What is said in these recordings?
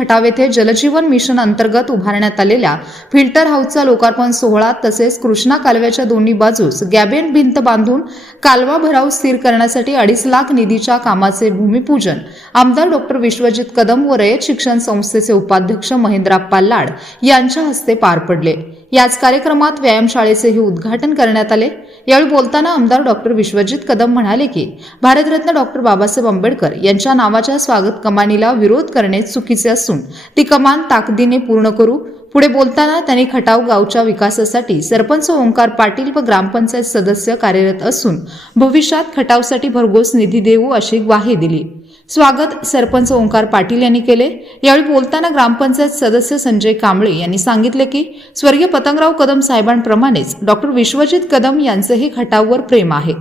खटाव येथे जलजीवन मिशन अंतर्गत उभारण्यात आलेल्या फिल्टर हाऊसचा लोकार्पण सोहळा तसेच कृष्णा कालव्याच्या दोन्ही बाजूस गॅबेन भिंत बांधून कालवा भराव स्थिर करण्यासाठी अडीच लाख निधीच्या कामाचे भूमिपूजन. आमदार डॉक्टर विश्वजित कदम व रयत शिक्षण संस्थेचे उपाध्यक्ष महेंद्रा लाड यांच्या हस्ते पार पडले. याच कार्यक्रमात व्यायामशाळेचेही उद्घाटन करण्यात आले. यावेळी बोलताना आमदार डॉक्टर विश्वजित कदम म्हणाले की भारतरत्न डॉक्टर बाबासाहेब आंबेडकर यांच्या नावाच्या स्वागत कमानीला विरोध करणे चुकीचे असून ती कमान ताकदीने पूर्ण करू. पुढे बोलताना त्यांनी खटाव गावच्या विकासासाठी सरपंच ओंकार पाटील व ग्रामपंचायत सदस्य कार्यरत असून भविष्यात खटावसाठी भरघोस निधी देऊ अशी ग्वाही दिली. स्वागत सरपंच ओंकार पाटील यांनी केले. यावेळी बोलताना ग्रामपंचायत सदस्य संजय कांबळे यांनी सांगितले की स्वर्गीय पतंगराव कदम साहेबांप्रमाणेच डॉक्टर विश्वजित कदम यांचेही खटाववर प्रेम आहे.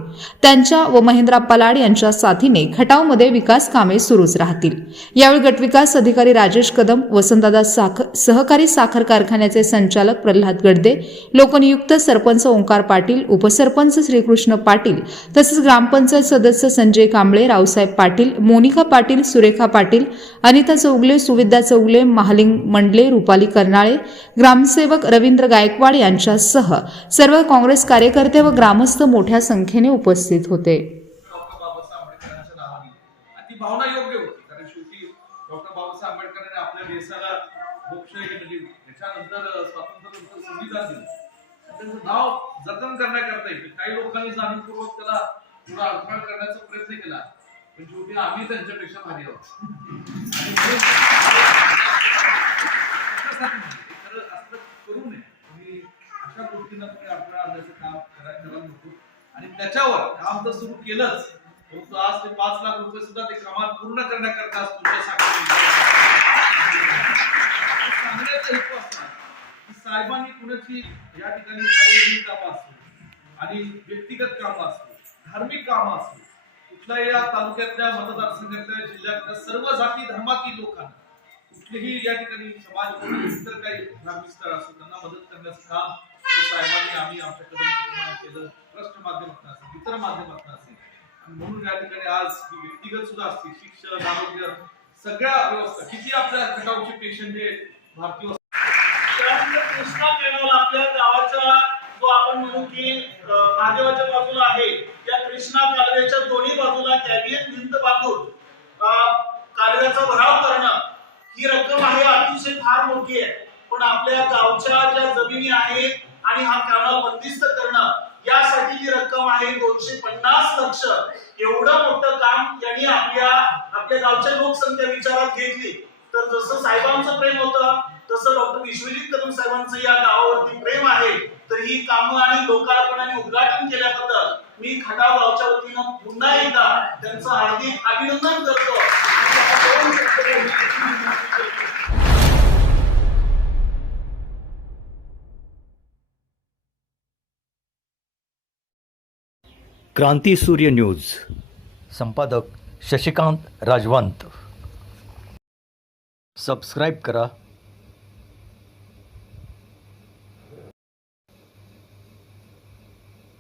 त्यांच्या व महेंद्रा पलाड यांच्या साथीने खटावमध्ये विकास कामे सुरूच राहतील. यावेळी गटविकास अधिकारी राजेश कदम वसंतदादा साखर सहकारी साखर कारखान्याचे संचालक प्रल्हाद गडदे लोकनियुक्त सरपंच ओंकार पाटील उपसरपंच श्रीकृष्ण पाटील तसेच ग्रामपंचायत सदस्य संजय कांबळे रावसाहेब पाटील मोनिका पाटील सुरेखा पाटील अनिता चौगले सुविद्या चौगले महालिंग मंडले रुपाली कर्नाळे ग्रामसेवक रवींद्र गायकवाड यांच्यासह सर्व काँग्रेस कार्यकर्ते व ग्रामस्थ मोठ्या संख्येने उपस्थित होते. भावना योग्य होती कारण शेवटी डॉक्टर बाबासाहेब आंबेडकरांनी आपल्या देशाला म्हणजे त्याच्यानंतर स्वातंत्र्यानंतर संविधान दिलं त्यांचं नाव जतन करण्याकरता येईल काही लोकांनी जाणीवपूर्वक त्याला थोडा अडथळा करण्याचा प्रयत्न केला. पण शेवटी आम्ही त्यांच्यापेक्षा भारी आहोत. करू नये. तुम्ही अशा गोष्टींना तुम्ही अडथळा आणण्याचं काम करायला नको. आणि त्याच्यावर काम तर सुरू केलंच परंतु आज ते पाच लाख रुपये सुद्धा ते कामात पूर्ण करण्याकरता तुमच्या सांगण्याचा हेतू असणार साहेबांनी कुणाची या ठिकाणी सार्वजनिक कामं असतो आणि व्यक्तिगत कामं असतो धार्मिक कामं असतो कुठल्याही या तालुक्यातल्या मतदारसंघातल्या जिल्ह्यातल्या सर्व जाती धर्मातील लोकांना कुठलेही या ठिकाणी समाज इतर काही धार्मिक स्थळ असो त्यांना मदत करण्याचं काम साहेबांनी आम्ही आमच्या कदम केलं. ट्रस्ट माध्यमातून असेल इतर माध्यमातून असेल. आणि म्हणून या ठिकाणी आज व्यक्तिगत सुद्धा असतील शिक्षण आरोग्य सगळ्या व्यवस्था किती आपल्या खटावचे पेशंट हे भारतीय कृष्णा कॅनॉल आपल्या गावाचा जो आपण म्हणू की महादेवाच्या बाजूला आहे या कृष्णा कालव्याच्या दोन्ही बाजूला कॅबियन भिंत बांधून कालव्याचा भराव करणं ही रक्कम आहे अतिशय फार मोठी आहे. पण आपल्या गावच्या ज्या जमिनी आहेत आणि हा कालवा बंदिस्त करणं यासाठी जी रक्कम आहे दोनशे पन्नास लक्ष एवढं मोठं काम यांनी आपल्या आपल्या गावच्या लोकसंख्या विचारात घेतली. तर जसं साहेबांचं प्रेम होतं तसं डॉक्टर विश्वजित कदम साहेबांचं या गावावरती प्रेम आहे. तर ही कामं आणि लोकार्पण आणि उद्घाटन मी खटाव गावच्या वतीनं पुन्हा एकदा त्यांचं हार्दिक अभिनंदन करतो. क्रांती सूर्य न्यूज. संपादक शशिकांत राजवंत. सबस्क्राईब करा.